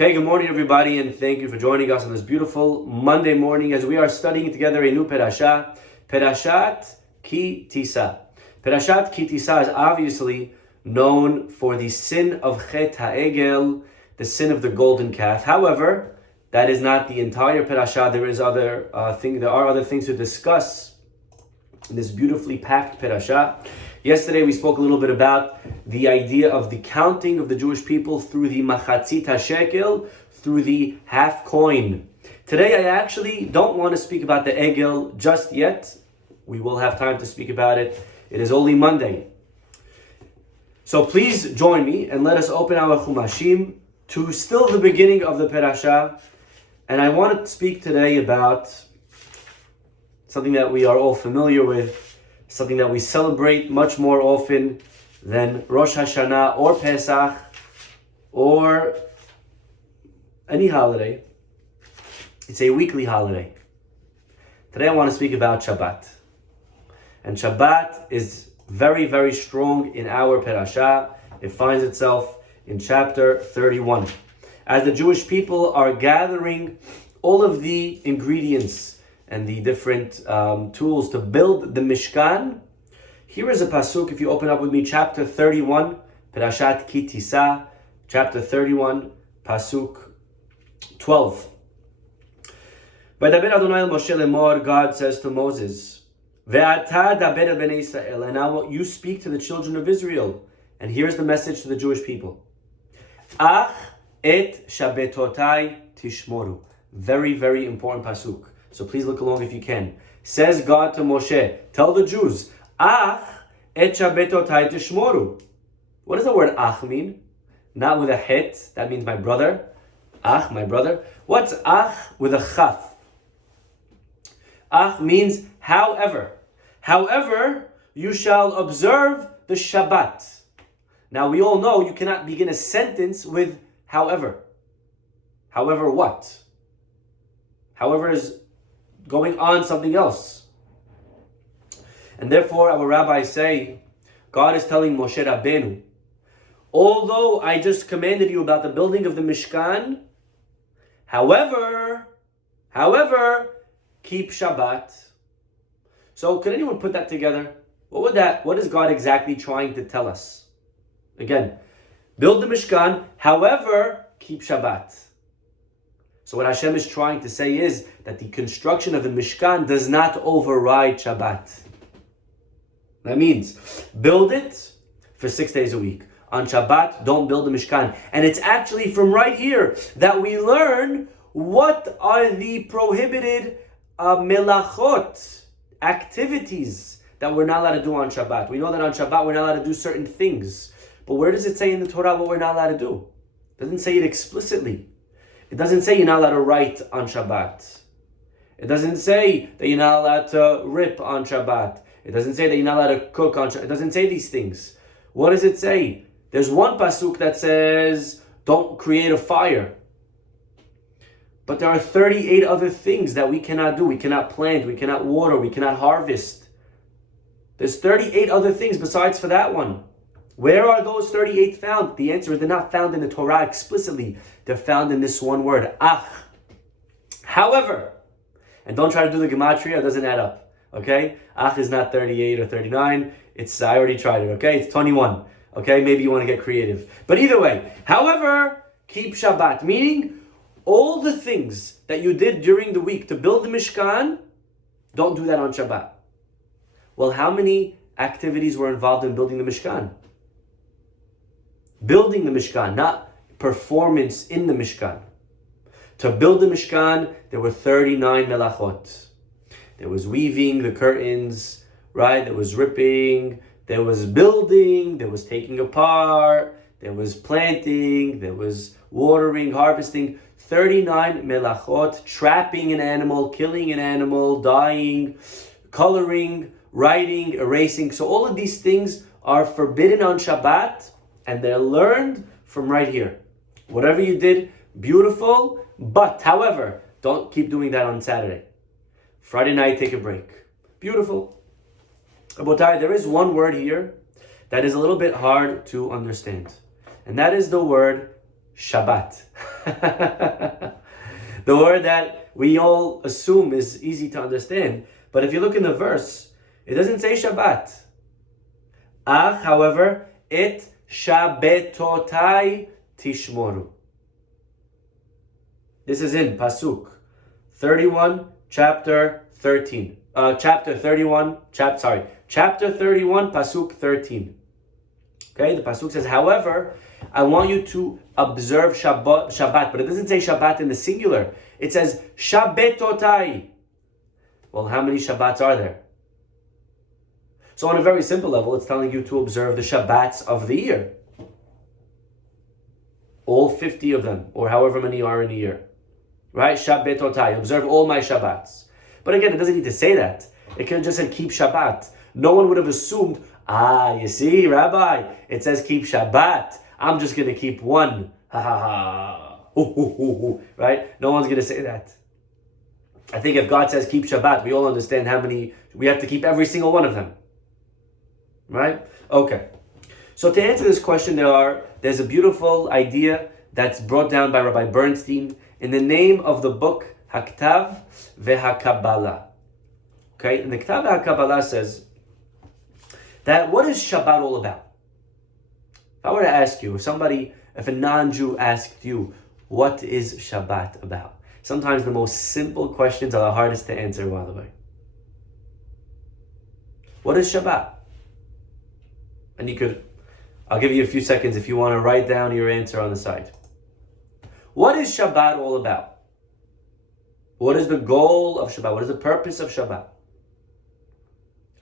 Okay, good morning everybody, and thank you for joining us on this beautiful Monday morning as we are studying together a new Perashah, Perashat Ki Tissa. Perashat Ki Tissa is obviously known for the sin of Chet HaEgel, the sin of the golden calf. However, that is not the entire Perashah. There are other things to discuss in this beautifully packed Perashah. Yesterday we spoke a little bit about the idea of the counting of the Jewish people through the machatzit hashekel, through the half coin. Today I actually don't want to speak about the egel just yet. We will have time to speak about it. It is only Monday. So please join me and let us open our Chumashim to still the beginning of the Perashah. And I want to speak today about something that we are all familiar with, something that we celebrate much more often than Rosh Hashanah or Pesach or any holiday. It's a weekly holiday. Today I want to speak about Shabbat. And Shabbat is very, very strong in our Perashah. It finds itself in chapter 31. As the Jewish people are gathering all of the ingredients and the different tools to build the Mishkan, here is a pasuk. If you open up with me, chapter 31, Perashat Ki Tissa, chapter 31, pasuk 12. V'daber Adonai el Moshe lemor, God says to Moses, Ve'ata daber el bnei Israel, and now you speak to the children of Israel. And here's the message to the Jewish people. Ach et shabbatotai tishmoru. Very, very important pasuk. So please look along if you can. Says God to Moshe, tell the Jews, Ach et shabbatotai tishmoru. What does the word ach mean? Not with a het, that means my brother. Ach, my brother. What's ach with a chaf? Ach means however. However, you shall observe the Shabbat. Now we all know you cannot begin a sentence with however. However what? However is going on something else. And therefore our rabbis say, God is telling Moshe Rabbeinu, although I just commanded you about the building of the Mishkan, however, keep Shabbat. So could anyone put that together? What is God exactly trying to tell us? Again, build the Mishkan, however, keep Shabbat. So what Hashem is trying to say is that the construction of the Mishkan does not override Shabbat. That means build it for 6 days a week. On Shabbat, don't build the Mishkan. And it's actually from right here that we learn what are the prohibited melachot, activities that we're not allowed to do on Shabbat. We know that on Shabbat we're not allowed to do certain things. But where does it say in the Torah what we're not allowed to do? It doesn't say it explicitly. It doesn't say you're not allowed to write on Shabbat. It doesn't say that you're not allowed to rip on Shabbat. It doesn't say that you're not allowed to cook on Shabbat. It doesn't say these things. What does it say? There's one pasuk that says, don't create a fire. But there are 38 other things that we cannot do. We cannot plant, we cannot water, we cannot harvest. There's 38 other things besides for that one. Where are those 38 found? The answer is they're not found in the Torah explicitly. They're found in this one word, ach. However, and don't try to do the gematria, it doesn't add up. Okay? Ach is not 38 or 39. I already tried it, okay? It's 21. Okay? Maybe you want to get creative. But either way, however, keep Shabbat. Meaning, all the things that you did during the week to build the Mishkan, don't do that on Shabbat. Well, how many activities were involved in building the Mishkan? Building the Mishkan, not performance in the Mishkan. To build the Mishkan, there were 39 melachot. There was weaving the curtains, right? There was ripping, there was building, there was taking apart, there was planting, there was watering, harvesting. 39 melachot, trapping an animal, killing an animal, dyeing, coloring, writing, erasing. So all of these things are forbidden on Shabbat, and they're learned from right here. Whatever you did, beautiful, but however, don't keep doing that on Saturday. Friday night, take a break. Beautiful. Rabotai, there is one word here that is a little bit hard to understand. And that is the word Shabbat. The word that we all assume is easy to understand. But if you look in the verse, it doesn't say Shabbat. Ach, however, et Shabbatotai tishmoru. This is in Pasuk 31, chapter 13. Chapter 31, Pasuk 13. Okay, the Pasuk says, however, I want you to observe Shabbat, but it doesn't say Shabbat in the singular. It says Shabbatotai. Well, how many Shabbats are there? So on a very simple level, it's telling you to observe the Shabbats of the year. All 50 of them, or however many are in a year. Right? Shabbatotai. Observe all my Shabbats. But again, it doesn't need to say that. It could have just said keep Shabbat. No one would have assumed, you see, Rabbi, it says keep Shabbat. I'm just going to keep one. Ha ha ha. Right? No one's going to say that. I think if God says keep Shabbat, we all understand how many, we have to keep every single one of them. Right? Okay. So to answer this question, there's a beautiful idea that's brought down by Rabbi Bernstein in the name of the book Haktav veHakabbalah. Okay? And the Ktav veHakabbalah says that what is Shabbat all about? If I were to ask you, if a non-Jew asked you, what is Shabbat about? Sometimes the most simple questions are the hardest to answer, by the way. What is Shabbat? And I'll give you a few seconds if you want to write down your answer on the side. What is Shabbat all about? What is the goal of Shabbat? What is the purpose of Shabbat?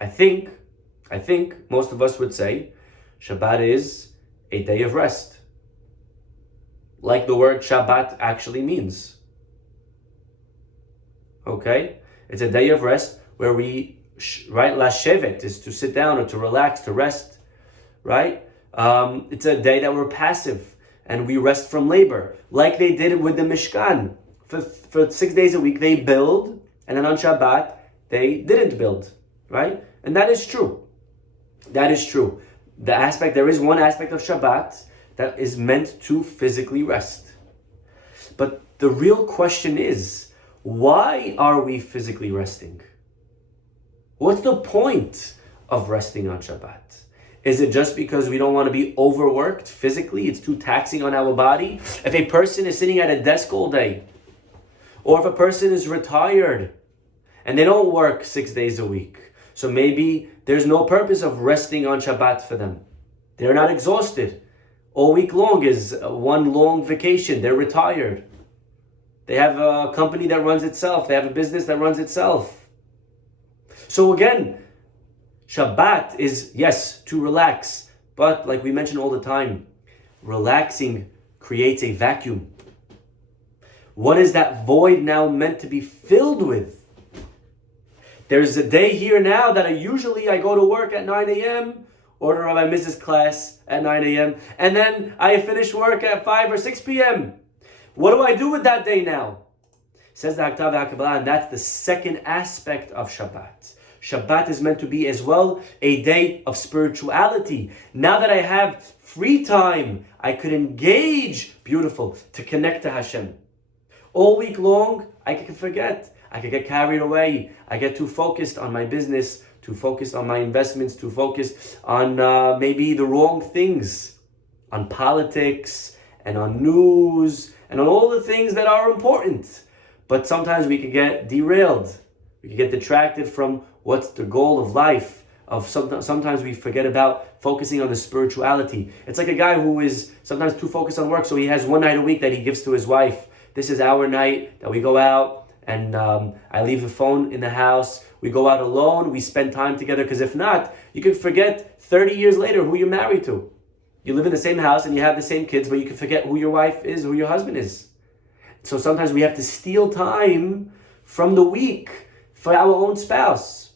I think most of us would say Shabbat is a day of rest. Like the word Shabbat actually means. Okay? It's a day of rest where we, right? Lashevet is to sit down or to relax, to rest. Right? It's a day that we're passive and we rest from labor. Like they did with the Mishkan. For 6 days a week they build, and then on Shabbat they didn't build. Right? And that is true. That is true. There is one aspect of Shabbat that is meant to physically rest. But the real question is, why are we physically resting? What's the point of resting on Shabbat? Is it just because we don't want to be overworked physically? It's too taxing on our body? If a person is sitting at a desk all day, or if a person is retired and they don't work 6 days a week, so maybe there's no purpose of resting on Shabbat for them. They're not exhausted. All week long is one long vacation. They're retired. They have a company that runs itself. They have a business that runs itself. So again, Shabbat is, yes, to relax. But like we mention all the time, relaxing creates a vacuum. What is that void now meant to be filled with? There's a day here now that I go to work at 9 a.m., order my Mrs. class at 9 a.m., and then I finish work at 5 or 6 p.m. What do I do with that day now? Says the Haktav veHakabbalah, and that's the second aspect of Shabbat. Shabbat is meant to be as well a day of spirituality. Now that I have free time, I could engage, to connect to Hashem. All week long, I could forget. I could get carried away. I get too focused on my business, too focused on my investments, too focused on maybe the wrong things, on politics and on news and on all the things that are important. But sometimes we could get derailed. We could get detracted from what's the goal of life. Sometimes we forget about focusing on the spirituality. It's like a guy who is sometimes too focused on work, so he has one night a week that he gives to his wife. This is our night that we go out. And I leave the phone in the house. We go out alone. We spend time together. Because if not, you could forget 30 years later who you're married to. You live in the same house and you have the same kids, but you can forget who your wife is, who your husband is. So sometimes we have to steal time from the week for our own spouse.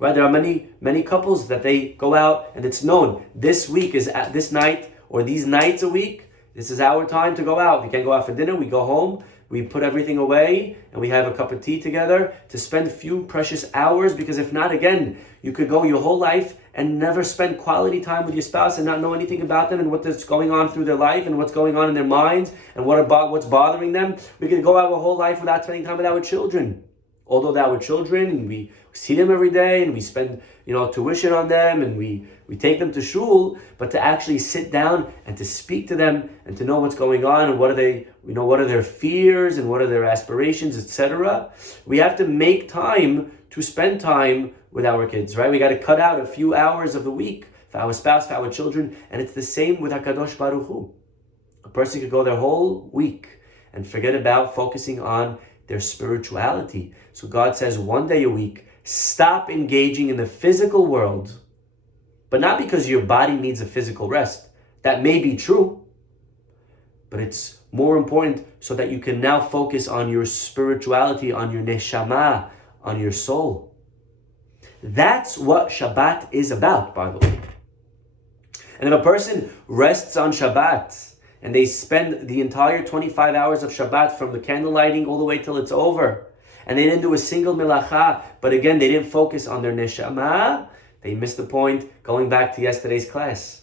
Right? There are many couples that they go out and it's known. This week is at this night or these nights a week. This is our time to go out. We can't go out for dinner. We go home. We put everything away and we have a cup of tea together to spend a few precious hours, because if not, again, you could go your whole life and never spend quality time with your spouse and not know anything about them and what's going on through their life and what's going on in their minds and what's bothering them. We can go our whole life without spending time with our children. Although they're our children and we see them every day and we spend, tuition on them and we take them to shul, but to actually sit down and to speak to them and to know what's going on and what are their fears and what are their aspirations, etc. We have to make time to spend time with our kids, right? We got to cut out a few hours of the week for our spouse, for our children, and it's the same with HaKadosh Baruch Hu. A person could go their whole week and forget about focusing on their spirituality. So God says one day a week, stop engaging in the physical world, but not because your body needs a physical rest. That may be true, but it's more important so that you can now focus on your spirituality, on your neshama, on your soul. That's what Shabbat is about, by the way. And if a person rests on Shabbat and they spend the entire 25 hours of Shabbat from the candle lighting all the way till it's over, and they didn't do a single melacha, but again, they didn't focus on their neshama, they missed the point. Going back to yesterday's class.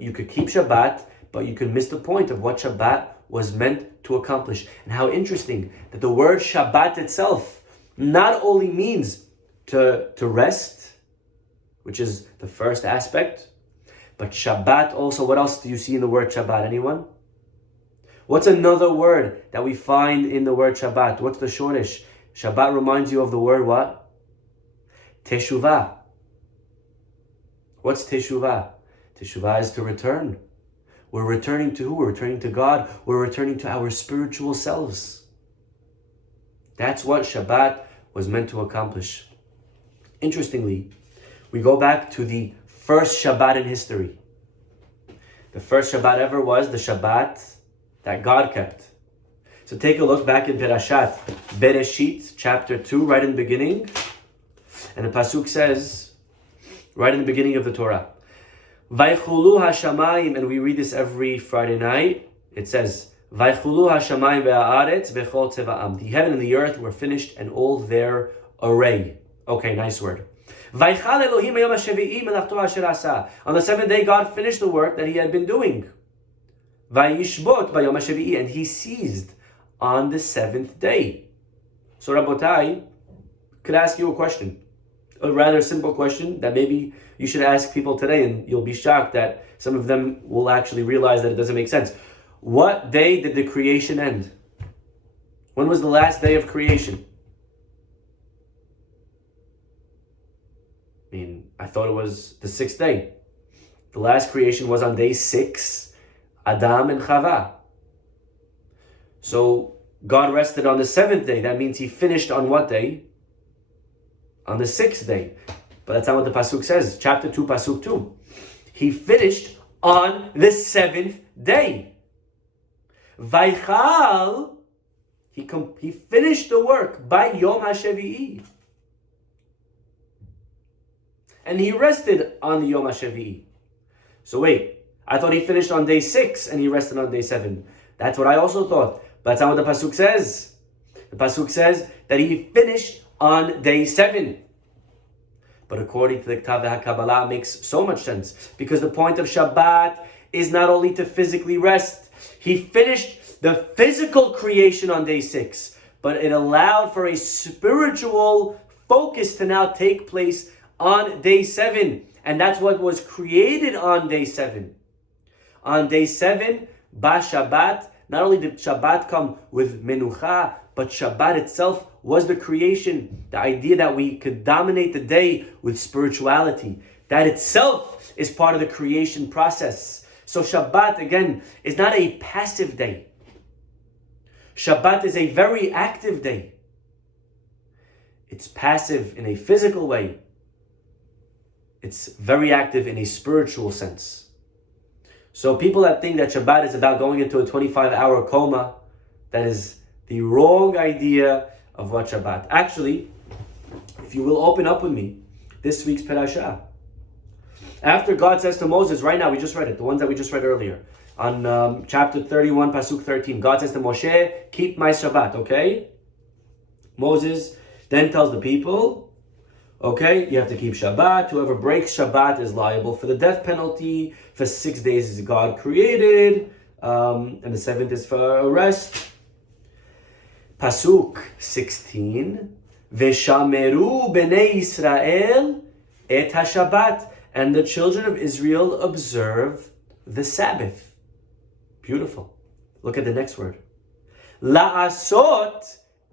You could keep Shabbat, but you could miss the point of what Shabbat was meant to accomplish. And how interesting that the word Shabbat itself not only means to rest, which is the first aspect, but Shabbat also, what else do you see in the word Shabbat? Anyone? What's another word that we find in the word Shabbat? What's the shoresh? Shabbat reminds you of the word what? Teshuvah. What's Teshuvah? Teshuvah is to return. We're returning to who? We're returning to God. We're returning to our spiritual selves. That's what Shabbat was meant to accomplish. Interestingly, we go back to the first Shabbat in history. The first Shabbat ever was the Shabbat that God kept. So take a look back in Perashat Bereshit, chapter 2, right in the beginning. And the pasuk says, right in the beginning of the Torah, Vaychulu hashamayim, and we read this every Friday night. It says, Vaychulu hashamayim ve'haaretz v'chol tzeva'am. The heaven and the earth were finished and all their array. Okay, nice word. Vaychal Elohim hayom hashevi'i melachto asher asa. On the seventh day, God finished the work that He had been doing. Vayishbot bayom hashevi'i, and He ceased on the seventh day. So Rabotai, could I ask you a question? A rather simple question that maybe you should ask people today, and you'll be shocked that some of them will actually realize that it doesn't make sense. What day did the creation end? When was the last day of creation? I thought it was the sixth day. The last creation was on day 6, Adam and Chava. So God rested on the seventh day. That means He finished on what day? On the sixth day. But that's not what the pasuk says. Chapter 2, pasuk 2. He finished on the seventh day. Vaychal, he finished the work by Yom HaShevi'i. And He rested on the Yom HaShevi'i. So wait, I thought He finished on day 6 and He rested on day 7. That's what I also thought. But that's not what the pasuk says. The pasuk says that He finished on day 7. But according to the Ktav HaKabbalah, it makes so much sense. Because the point of Shabbat is not only to physically rest. He finished the physical creation on day 6. But it allowed for a spiritual focus to now take place on day 7. And that's what was created on day 7. On day 7, Ba Shabbat, not only did Shabbat come with Menucha, but Shabbat itself was the creation. The idea that we could dominate the day with spirituality. That itself is part of the creation process. So Shabbat, again, is not a passive day. Shabbat is a very active day. It's passive in a physical way. It's very active in a spiritual sense. So people that think that Shabbat is about going into a 25-hour coma, that is the wrong idea of what Shabbat. Actually, if you will open up with me, this week's Perashah. After God says to Moses, right now, we just read it, the ones that we just read earlier, on chapter 31, Pasuk 13, God says to Moshe, keep my Shabbat, okay? Moses then tells the people, Okay, you have to keep Shabbat. Whoever breaks Shabbat is liable for the death penalty. For 6 days is God created, and the 7th is for rest. Pasuk 16, Veshameru bnei Israel et HaShabbat, and the children of Israel observe the Sabbath. Beautiful. Look at the next word. La'asot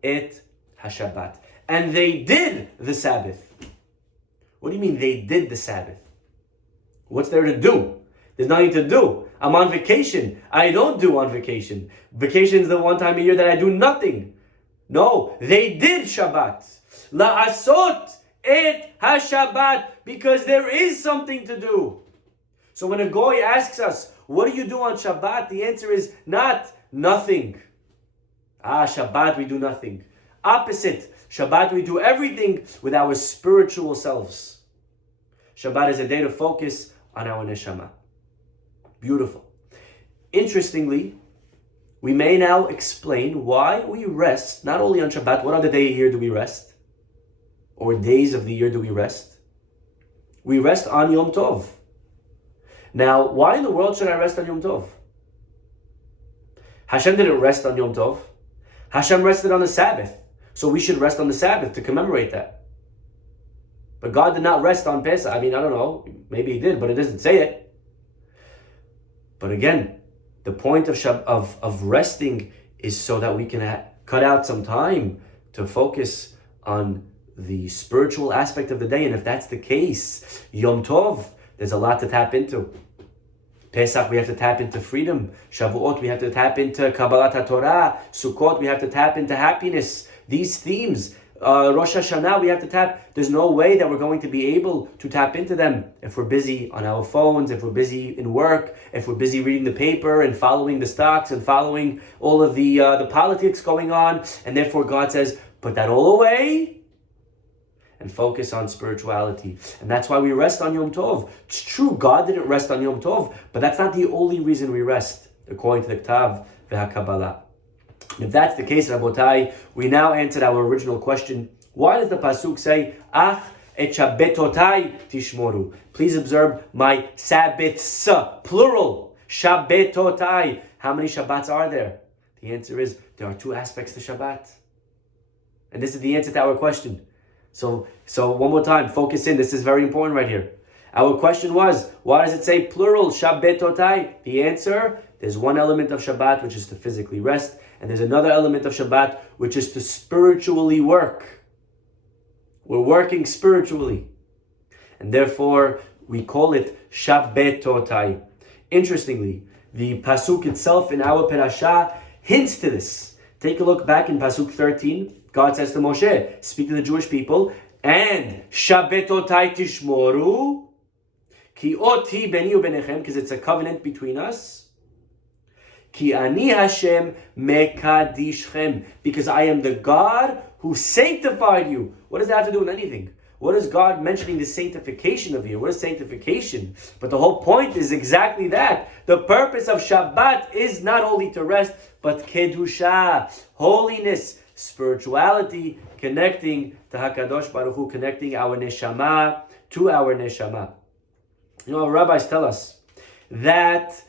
et HaShabbat. And they did the Sabbath. What do you mean they did the Sabbath? What's there to do? There's nothing to do. I'm on vacation. I don't do on vacation. Vacation is the one time a year that I do nothing. No, they did Shabbat. La'asot et HaShabbat, because there is something to do. So when a goy asks us, what do you do on Shabbat? The answer is not nothing. Shabbat we do nothing. Opposite. Shabbat we do everything with our spiritual selves. Shabbat is a day to focus on our neshama. Beautiful. Interestingly, we may now explain why we rest, not only on Shabbat. What other day a year do we rest? Or days of the year do we rest? We rest on Yom Tov. Now, why in the world should I rest on Yom Tov? Hashem didn't rest on Yom Tov. Hashem rested on the Sabbath. So we should rest on the Sabbath to commemorate that. But God did not rest on Pesach. I mean, I don't know. Maybe he did, but it doesn't say it. But again, the point of resting is so that we can cut out some time to focus on the spiritual aspect of the day. And if that's the case, Yom Tov, there's a lot to tap into. Pesach, we have to tap into freedom. Shavuot, we have to tap into Kabbalat HaTorah. Sukkot, we have to tap into happiness. These themes, Rosh Hashanah, we have to tap. There's no way that we're going to be able to tap into them if we're busy on our phones, if we're busy in work, if we're busy reading the paper and following the stocks and following all of the politics going on. And therefore God says, put that all away and focus on spirituality. And that's why we rest on Yom Tov. It's true, God didn't rest on Yom Tov, but that's not the only reason we rest, according to the Ktav v'HaKabbalah. If that's the case, Rabotai, we now answered our original question. Why does the Pasuk say, Ach et Shabbatotai tishmoru? Please observe my Sabbaths, plural, Shabbatotai. How many Shabbats are there? The answer is, there are 2 aspects to Shabbat. And this is the answer to our question. So one more time, focus in. This is very important right here. Our question was, why does it say plural, Shabbatotai? The answer, there's one element of Shabbat, which is to physically rest, and there's another element of Shabbat, which is to spiritually work. We're working spiritually. And therefore, we call it Shabbatotai. Interestingly, the Pasuk itself in our Parashah hints to this. Take a look back in Pasuk 13. God says to Moshe, speak to the Jewish people, and Shabbatotai tishmoru, ki oti beni ubenechem, because it's a covenant between us. Ki ani Hashem mekadishchem, because I am the God who sanctified you. What does that have to do with anything? What is God mentioning the sanctification of you? What is sanctification? But the whole point is exactly that. The purpose of Shabbat is not only to rest, but kedusha, holiness, spirituality, connecting to HaKadosh Baruch Hu, connecting our neshama to our neshama. You know, rabbis tell us that,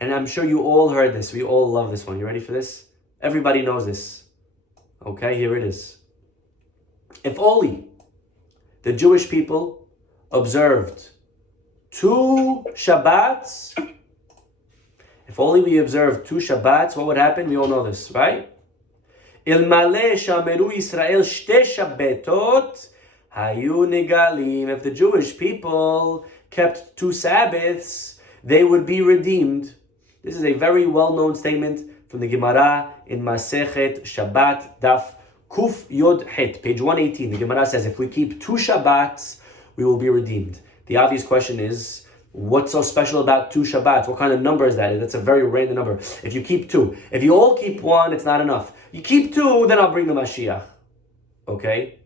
and I'm sure you all heard this, we all love this one. You ready for this? Everybody knows this. Okay, here it is. If only the Jewish people observed 2 Shabbats, if only we observed 2 Shabbats, what would happen? We all know this, right? Ilmale shameru Yisrael shte Shabbatot hayu negalim. If the Jewish people kept 2 Sabbaths, they would be redeemed. This is a very well-known statement from the Gemara in Masechet Shabbat, Daf Kuf Yod Het, page 118. The Gemara says, if we keep 2 Shabbats, we will be redeemed. The obvious question is, what's so special about 2 Shabbats? What kind of number is that? That's a very random number. If you keep 2. If you all keep 1, it's not enough. You keep 2, then I'll bring the Mashiach. Okay?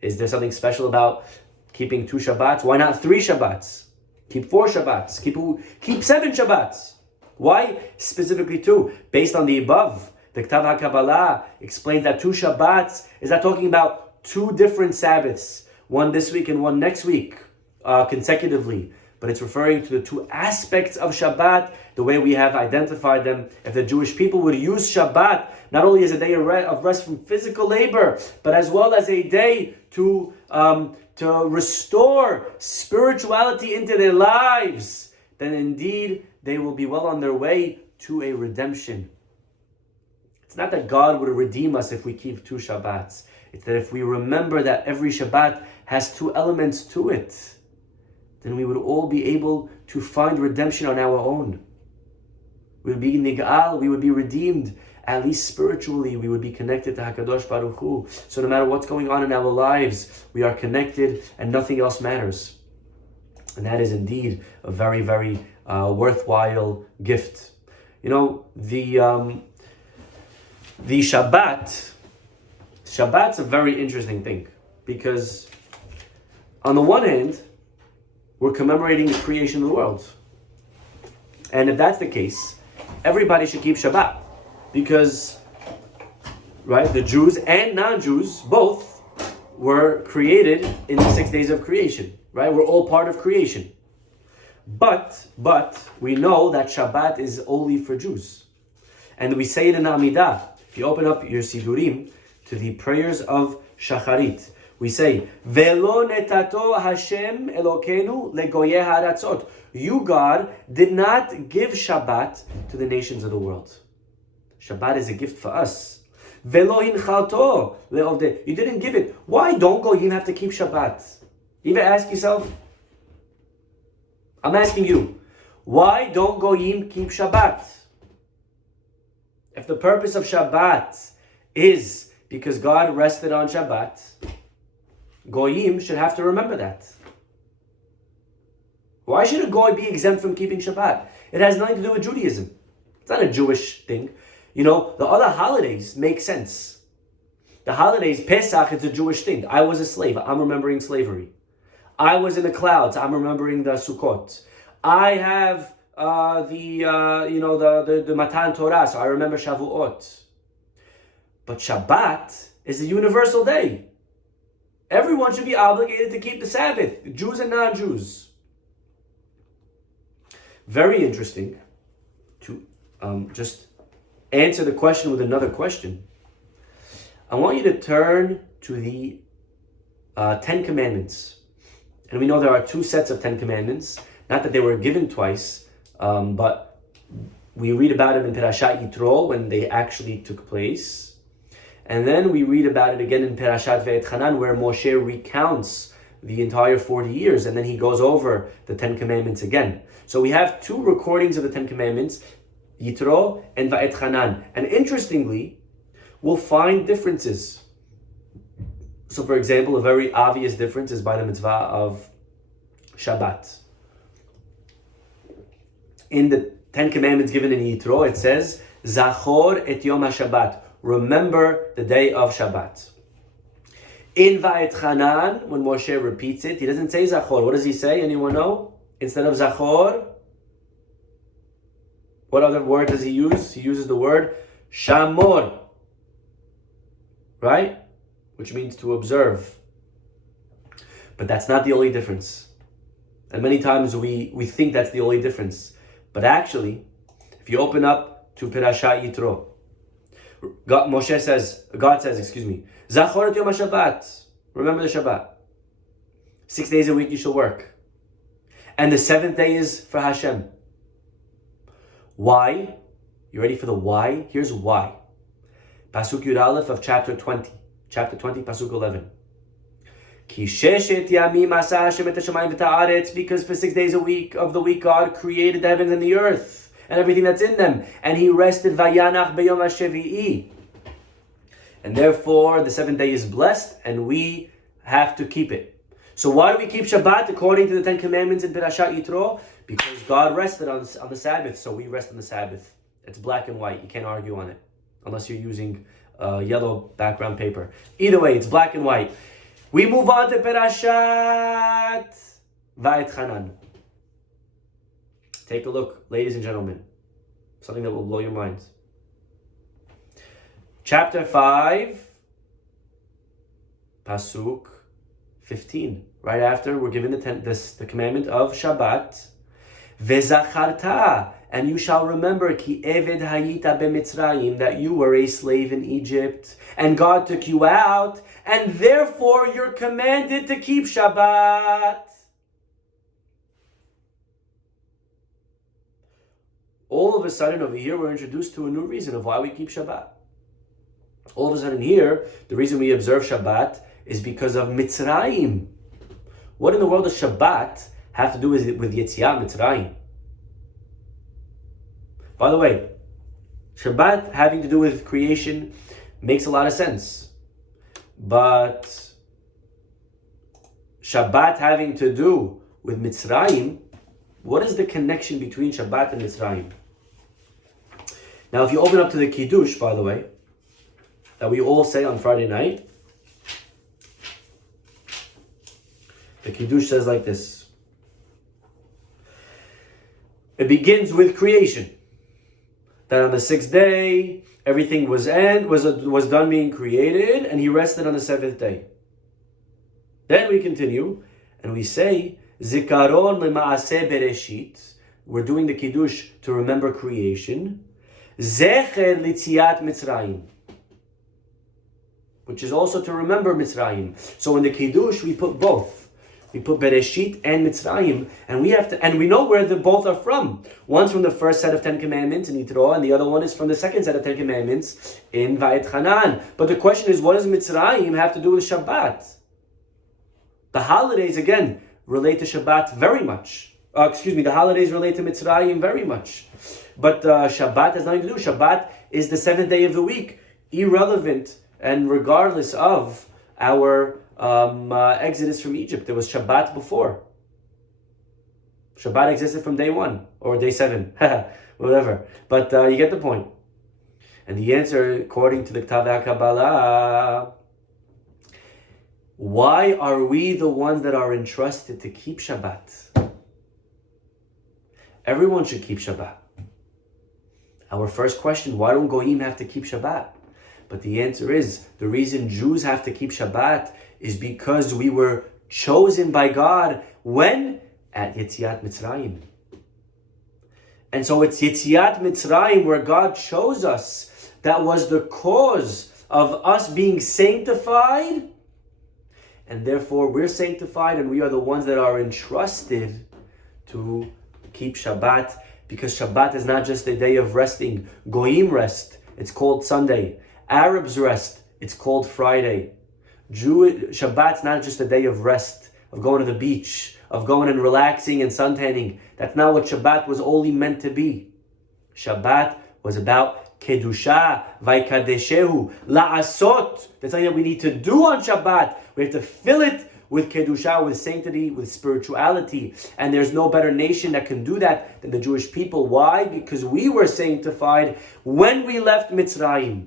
Is there something special about keeping 2 Shabbats? Why not 3 Shabbats? Keep 4 Shabbats. Keep 7 Shabbats. Why specifically 2? Based on the above, the Ktav HaKabbalah explains that 2 Shabbats is not talking about 2 different Sabbaths. one this week and one next week, consecutively. But it's referring to the two aspects of Shabbat, the way we have identified them. If the Jewish people would use Shabbat not only as a day of rest from physical labor, but as well as a day to restore spirituality into their lives, then indeed they will be well on their way to a redemption. It's not that God would redeem us if we keep 2 Shabbats. It's that if we remember that every Shabbat has 2 elements to it, then we would all be able to find redemption on our own. We would be nig'al, we would be redeemed, at least spiritually. We would be connected to HaKadosh Baruch Hu. So no matter what's going on in our lives, we are connected and nothing else matters. And that is indeed a very, very worthwhile gift. You know, the Shabbat's a very interesting thing, because on the one hand, we're commemorating the creation of the world. And if that's the case, everybody should keep Shabbat. Because, right, the Jews and non-Jews both were created in the 6 days of creation. Right? We're all part of creation. But we know that Shabbat is only for Jews. And we say it in the Amidah. If you open up your Sidurim to the prayers of Shacharit, we say, Velo netato Hashem Elokeinu legoyeh haratzot. You, God, did not give Shabbat to the nations of the world. Shabbat is a gift for us. Velo hinchalto leovdei. You didn't give it. Why don't Goyim have to keep Shabbat? You ever ask yourself? I'm asking you, why don't Goyim keep Shabbat? If the purpose of Shabbat is because God rested on Shabbat, Goyim should have to remember that. Why should a Goy be exempt from keeping Shabbat? It has nothing to do with Judaism. It's not a Jewish thing. You know, the other holidays make sense. The holidays, Pesach, it's a Jewish thing. I was a slave. I'm remembering slavery. I was in the clouds. I'm remembering the Sukkot. I have the Matan Torah, so I remember Shavuot. But Shabbat is a universal day. Everyone should be obligated to keep the Sabbath, Jews and non-Jews. Very interesting to just answer the question with another question. I want you to turn to the 10 Commandments. And we know there are 2 sets of 10 Commandments. Not that they were given twice, but we read about them in Perashat Yitro when they actually took place. And then we read about it again in Perashat Ve'etchanan, where Moshe recounts the entire 40 years, and then he goes over the 10 Commandments again. So we have 2 recordings of the 10 Commandments, Yitro and Ve'etchanan. And interestingly, we'll find differences. So for example, a very obvious difference is by the mitzvah of Shabbat. In the 10 Commandments given in Yitro, it says, Zachor et Yom HaShabbat. Remember the day of Shabbat. In Va'etchanan, when Moshe repeats it, he doesn't say Zachor. What does he say? Anyone know? Instead of Zachor, what other word does he use? He uses the word Shamor. Right? Which means to observe. But that's not the only difference. And many times we think that's the only difference. But actually, if you open up to Perashat Yitro, God says, Zachor et Yom HaShabbat. Remember the Shabbat. 6 days a week you shall work. And the 7th day is for Hashem. Why? You ready for the why? Here's why. Pasuk Yud Aleph of chapter 20. Chapter 20, Pasuk 11. Ki sheshet yamim asa Hashem et hashamayim v'ta'aretz. Because for 6 days of the week God created the heavens and the earth and everything that's in them, and He rested vayanach b'yom hashevi'i. And therefore the 7th day is blessed, and we have to keep it. So why do we keep Shabbat according to the 10 Commandments in Perashat Yitro? Because God rested on the Sabbath, so we rest on the Sabbath. It's black and white. You can't argue on it unless you're using yellow background paper. Either way, it's black and white. We move on to Perashat Va'etchanan. Take a look, ladies and gentlemen. Something that will blow your minds. Chapter 5, Pasuk 15. Right after we're given the commandment of Shabbat. Vezacharta, and you shall remember ki eved hayita b'Mitzrayim, that you were a slave in Egypt, and God took you out, and therefore you're commanded to keep Shabbat. All of a sudden over here we're introduced to a new reason of why we keep Shabbat. All of a sudden here, the reason we observe Shabbat is because of Mitzrayim. What in the world does Shabbat have to do with Yetziat Mitzrayim? By the way, Shabbat having to do with creation makes a lot of sense. But Shabbat having to do with Mitzrayim, what is the connection between Shabbat and Mitzrayim? Now, if you open up to the Kiddush, by the way, that we all say on Friday night, the Kiddush says like this. It begins with creation. That on the sixth day, everything was done being created, and he rested on the seventh day. Then we continue, and we say, Zikaron lema'aseh bereshit. We're doing the Kiddush to remember creation. Zecher litziat Mitzrayim, which is also to remember Mitzrayim. So in the Kiddush, we put both. We put Bereshit and Mitzrayim, and we know where the both are from. One's from the first set of 10 commandments in Yitro, and the other one is from the second set of 10 commandments in Va'et Hanan. But the question is, what does Mitzrayim have to do with Shabbat? The holidays, again, relate to Shabbat very much. The holidays relate to Mitzrayim very much. But Shabbat has nothing to do. Shabbat is the seventh day of the week, irrelevant and regardless of our exodus from Egypt. There was Shabbat before. Shabbat existed from day 1 or day 7, whatever. But you get the point. And the answer, according to the Ktav HaKabbalah, why are we the ones that are entrusted to keep Shabbat? Everyone should keep Shabbat. Our first question, why don't Goyim have to keep Shabbat? But the answer is, the reason Jews have to keep Shabbat is because we were chosen by God when? At Yetziat Mitzrayim. And so it's Yetziat Mitzrayim where God chose us. That was the cause of us being sanctified. And therefore we're sanctified and we are the ones that are entrusted to keep Shabbat. Because Shabbat is not just a day of resting. Goyim rest, it's called Sunday. Arabs rest, it's called Friday. Shabbat's not just a day of rest, of going to the beach, of going and relaxing and suntanning. That's not what Shabbat was only meant to be. Shabbat was about Kedusha, Vaikadeshehu, La'asot. That's something that we need to do on Shabbat. We have to fill it with Kedusha, with sanctity, with spirituality. And there's no better nation that can do that than the Jewish people. Why? Because we were sanctified when we left Mitzrayim.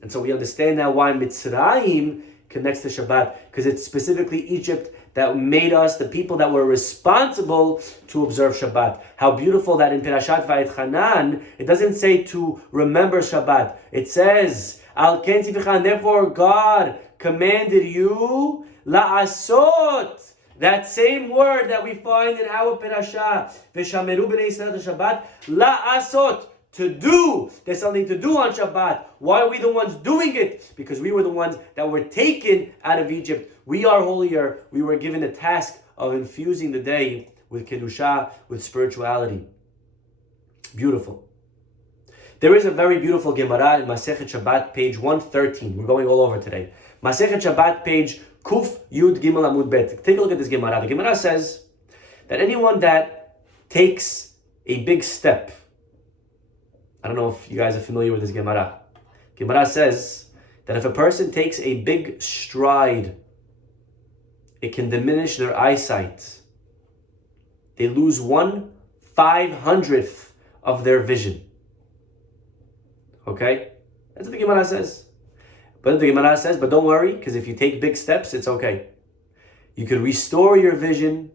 And so we understand now why Mitzrayim connects to Shabbat, because it's specifically Egypt that made us the people that were responsible to observe Shabbat. How beautiful that in Perashat Va'et Hanan, it doesn't say to remember Shabbat. It says, Al ken tzivcha, therefore God commanded you, la'asot. That same word that we find in our Perashah, V'shameru b'nei Yisrael Shabbat, la'asot. To do. There's something to do on Shabbat. Why are we the ones doing it? Because we were the ones that were taken out of Egypt. We are holier. We were given the task of infusing the day with Kedusha, with spirituality. Beautiful. There is a very beautiful Gemara in Masechet Shabbat, page 113. We're going all over today. Masechet Shabbat, page Kuf Yud Gimel Amud Bet. Take a look at this Gemara. The Gemara says that anyone that takes a big step, I don't know if you guys are familiar with this Gemara. Gemara says that if a person takes a big stride, it can diminish their eyesight. They lose 1/500th of their vision. Okay? That's what the Gemara says. But don't worry, because if you take big steps, it's okay. You can restore your vision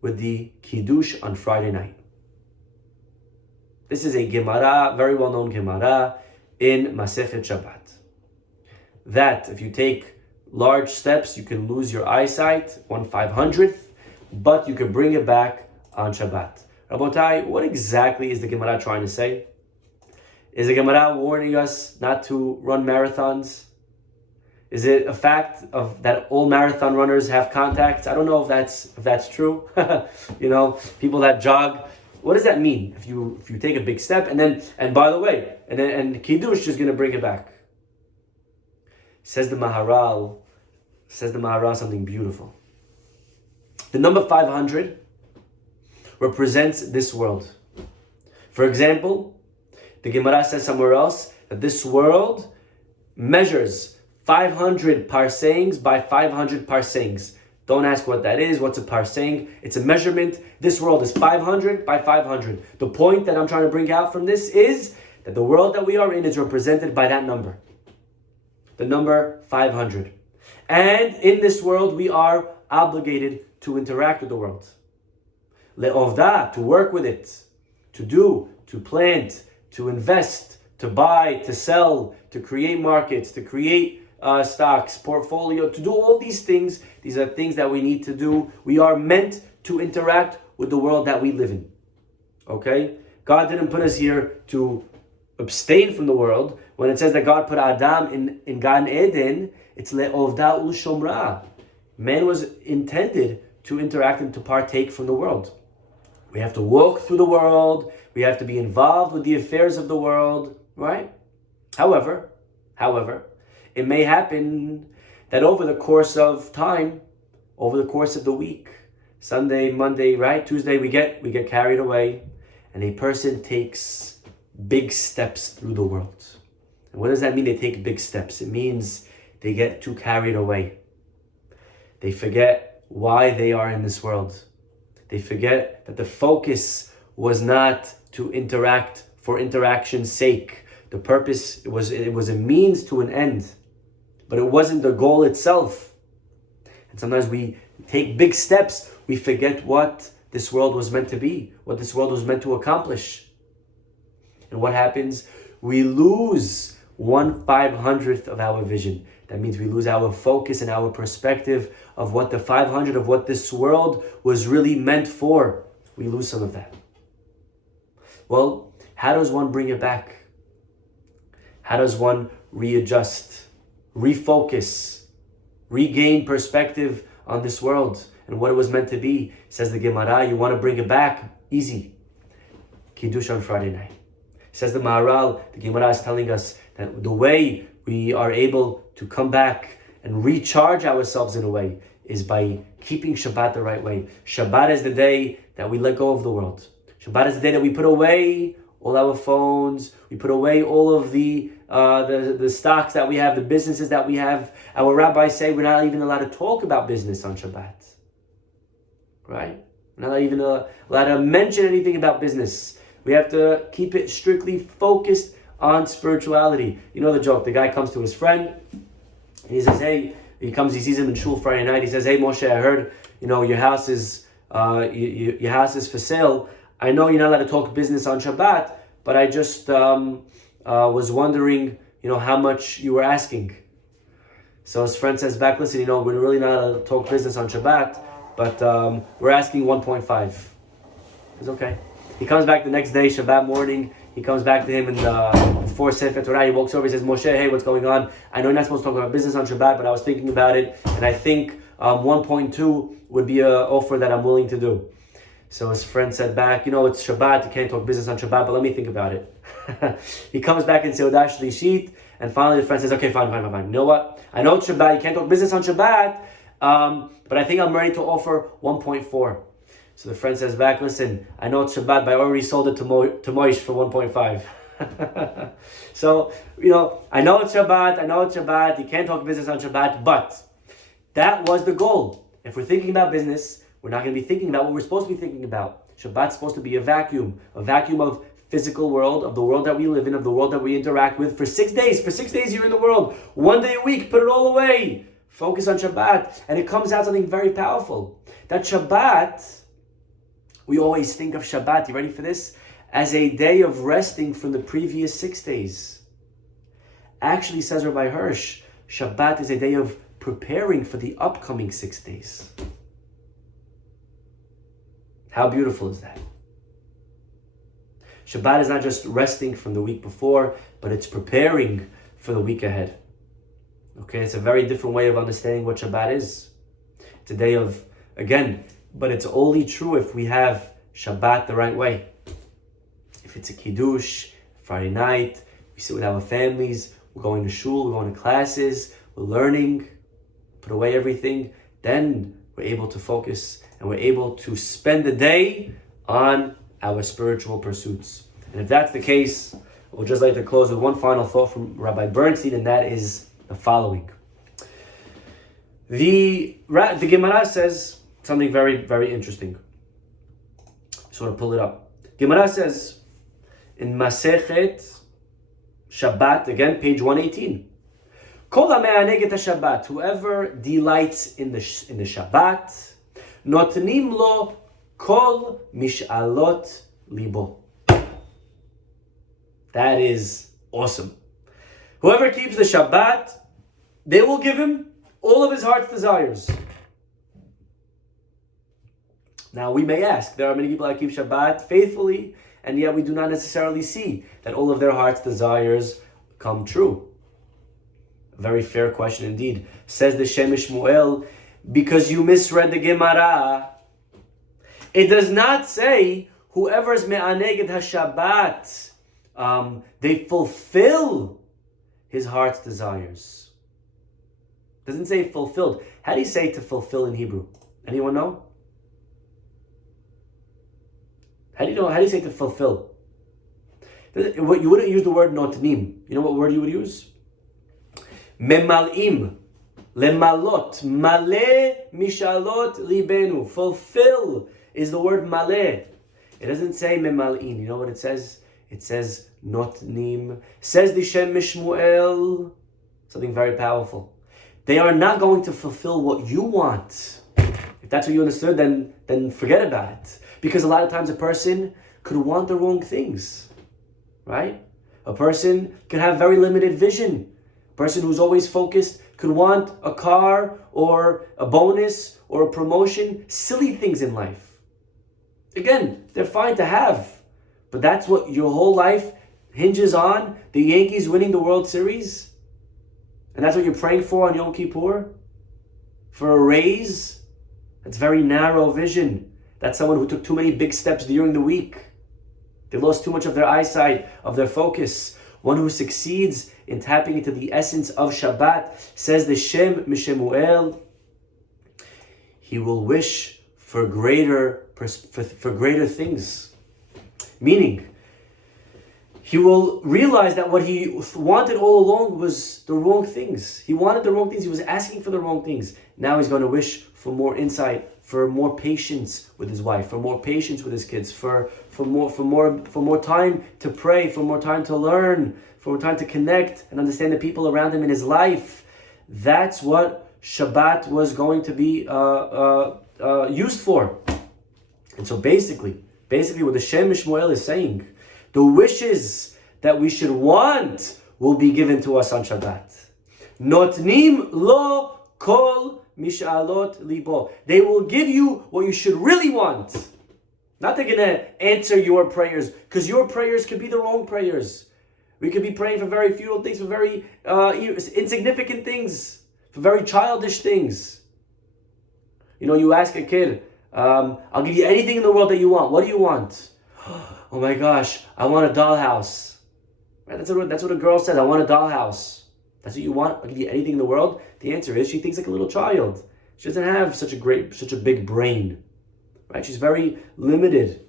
with the Kiddush on Friday night. This is a Gemara, very well-known Gemara in Masechet Shabbat. That if you take large steps, you can lose your eyesight, 1/500th, but you can bring it back on Shabbat. Rabotai, what exactly is the Gemara trying to say? Is the Gemara warning us not to run marathons? Is it a fact of that all marathon runners have contacts? I don't know if that's true. People that jog. What does that mean? If you take a big step and by the way, and Kiddush is going to bring it back. Says the Maharal something beautiful. The number 500 represents this world. For example, the Gemara says somewhere else that this world measures 500 parseings by 500 parseings. Don't ask what that is. What's a parseng? It's a measurement. This world is 500 by 500. The point that I'm trying to bring out from this is that the world that we are in is represented by that number. The number 500. And in this world, we are obligated to interact with the world. Le'ovda, to work with it, to do, to plant, to invest, to buy, to sell, to create markets, to create stocks, portfolio, to do all these things. These are things that we need to do. We are meant to interact with the world that we live in. Okay? God didn't put us here to abstain from the world. When it says that God put Adam in Gan Eden, it's le'ovda u'shomra. Man was intended to interact and to partake from the world. We have to walk through the world. We have to be involved with the affairs of the world, right? However, it may happen that over the course of time, over the course of the week, Sunday, Monday, right, Tuesday, we get carried away, and a person takes big steps through the world. And what does that mean? They take big steps. It means they get too carried away. They forget why they are in this world. They forget that the focus was not to interact for interaction's sake. The purpose it was a means to an end, but it wasn't the goal itself. And sometimes we take big steps, we forget what this world was meant to be, what this world was meant to accomplish. And what happens? We lose 1/500th of our vision. That means we lose our focus and our perspective of what the 500 of what this world was really meant for. We lose some of that. Well, how does one bring it back? How does one readjust, refocus, regain perspective on this world and what it was meant to be? Says the Gemara, you want to bring it back? Easy. Kiddush on Friday night. Says the Maharal, the Gemara is telling us that the way we are able to come back and recharge ourselves in a way is by keeping Shabbat the right way. Shabbat is the day that we let go of the world. Shabbat is the day that we put away all our phones, we put away all of the stocks that we have, the businesses that we have. Our rabbis say we're not even allowed to talk about business on Shabbat. Right? We're not even allowed to mention anything about business. We have to keep it strictly focused on spirituality. You know the joke, the guy comes to his friend, and he says, hey, he sees him in shul Friday night, he says, hey Moshe, I heard, your house is your house is for sale. I know you're not allowed to talk business on Shabbat, but I just was wondering, how much you were asking. So his friend says back, listen, we're really not allowed to talk business on Shabbat, but we're asking 1.5. It's okay. He comes back the next day, Shabbat morning. He comes back to him in before Sefer Torah. He walks over. He says, Moshe, hey, what's going on? I know you're not supposed to talk about business on Shabbat, but I was thinking about it, and I think 1.2 would be an offer that I'm willing to do. So his friend said back, it's Shabbat. You can't talk business on Shabbat, but let me think about it. He comes back in Seudah Shlishit, and finally the friend says, okay, fine. You know what? I know it's Shabbat. You can't talk business on Shabbat, but I think I'm ready to offer 1.4. So the friend says back, listen, I know it's Shabbat, but I already sold it to Moish for 1.5. So, I know it's Shabbat, you can't talk business on Shabbat, but that was the goal. If we're thinking about business, we're not going to be thinking about what we're supposed to be thinking about. Shabbat's supposed to be a vacuum of physical world, of the world that we live in, of the world that we interact with for 6 days. For 6 days you're in the world. 1 day a week, put it all away. Focus on Shabbat. And it comes out something very powerful. That Shabbat, we always think of Shabbat, you ready for this? As a day of resting from the previous 6 days. Actually, says Rabbi Hirsch, Shabbat is a day of preparing for the upcoming 6 days. How beautiful is that? Shabbat is not just resting from the week before, but it's preparing for the week ahead. Okay, it's a very different way of understanding what Shabbat is. It's a day of, again, but it's only true if we have Shabbat the right way. If it's a Kiddush, Friday night, we sit with our families, we're going to shul, we're going to classes, we're learning, put away everything, then we're able to focus and we're able to spend the day on our spiritual pursuits. And if that's the case, I would just like to close with one final thought from Rabbi Bernstein, and that is the following. The Gemara says something very, very interesting. Just want to pull it up. Gemara says in Masechet Shabbat, again, page 118. Kol ha'me'aneg et Shabbat, whoever delights in the Shabbat, notnim lo kol mish'alot libo. That is awesome. Whoever keeps the Shabbat, they will give him all of his heart's desires. Now we may ask, there are many people that keep Shabbat faithfully, and yet we do not necessarily see that all of their heart's desires come true. A very fair question indeed. Says the Shem Shmuel, because you misread the Gemara. It does not say whoever's me'aneg HaShabbat, they fulfill his heart's desires. It doesn't say fulfilled. How do you say to fulfill in Hebrew? Anyone know? How do you say to fulfill? You wouldn't use the word notnim. You know what word you would use? Memal'im. Lemalot. Male mishalot libenu. Fulfill is the word male. It doesn't say memal'in. You know what it says? It says notnim. Says the Shem Shmuel. Something very powerful. They are not going to fulfill what you want. If that's what you understood, then forget about it. Because a lot of times a person could want the wrong things, right? A person could have very limited vision. A person who's always focused could want a car or a bonus or a promotion, silly things in life. Again, they're fine to have, but that's what your whole life hinges on, the Yankees winning the World Series? And that's what you're praying for on Yom Kippur? For a raise? That's very narrow vision. That's someone who took too many big steps during the week. They lost too much of their eyesight, of their focus. One who succeeds in tapping into the essence of Shabbat, says the Shem Mishemuel, he will wish for greater things. Meaning, he will realize that what he wanted all along was the wrong things. He wanted the wrong things. He was asking for the wrong things. Now he's going to wish for more insight, for more patience with his wife, for more patience with his kids, for more time to pray, for more time to learn, for more time to connect and understand the people around him in his life. That's what Shabbat was going to be used for. And so basically what the Shem Shmuel is saying, the wishes that we should want will be given to us on Shabbat. Notnim lo kol mish'alot libo. They will give you what you should really want. Not they're going to answer your prayers, because your prayers could be the wrong prayers. We could be praying for very futile things, for very insignificant things, for very childish things. You know, you ask a kid, I'll give you anything in the world that you want. What do you want? Oh my gosh, I want a dollhouse. Right? That's what a girl says. I want a dollhouse. That's what you want? I'll give you anything in the world? The answer is she thinks like a little child. She doesn't have such a big brain. Right? She's very limited.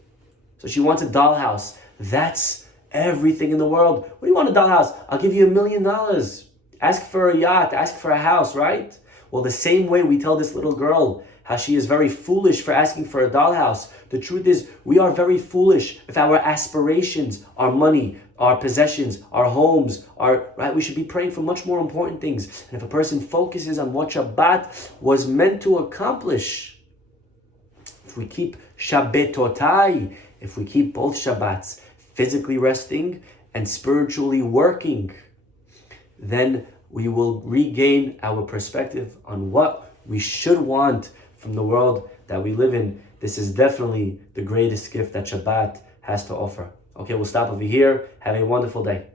So she wants a dollhouse. That's everything in the world. What do you want, a dollhouse? I'll give you $1 million. Ask for a yacht, ask for a house, right? Well, the same way we tell this little girl how she is very foolish for asking for a dollhouse. The truth is, we are very foolish if our aspirations, our money, our possessions, our homes, right? We should be praying for much more important things. And if a person focuses on what Shabbat was meant to accomplish, if we keep Shabbatotai, if we keep both Shabbats, physically resting and spiritually working, then we will regain our perspective on what we should want from the world that we live in. This is definitely the greatest gift that Shabbat has to offer. Okay, we'll stop over here. Have a wonderful day.